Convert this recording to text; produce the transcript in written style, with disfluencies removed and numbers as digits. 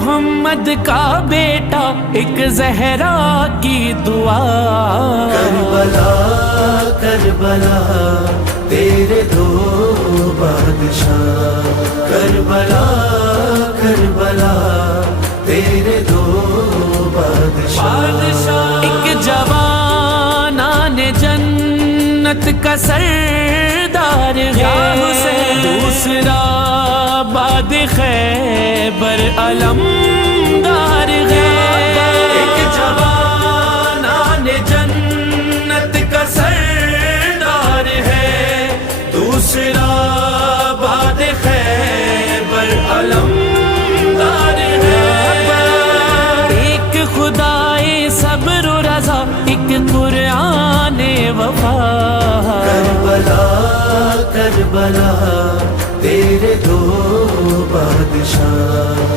मोहम्मद का बेटा एक ज़हरा की दुआ। करबला करबला तेरे दो बादशाह, करबला करबला तेरे दो बादशाह। एक जवान आने जन्नत का सरदार है, दूसरा बाद खैबर अलमदार है। एक जवान आने जन्नत का सरदार है, दूसरा बाद खैबर अलमदार है। एक खुदाए सब्र रज़ा, एक कुरान वफा। Karbala Karbala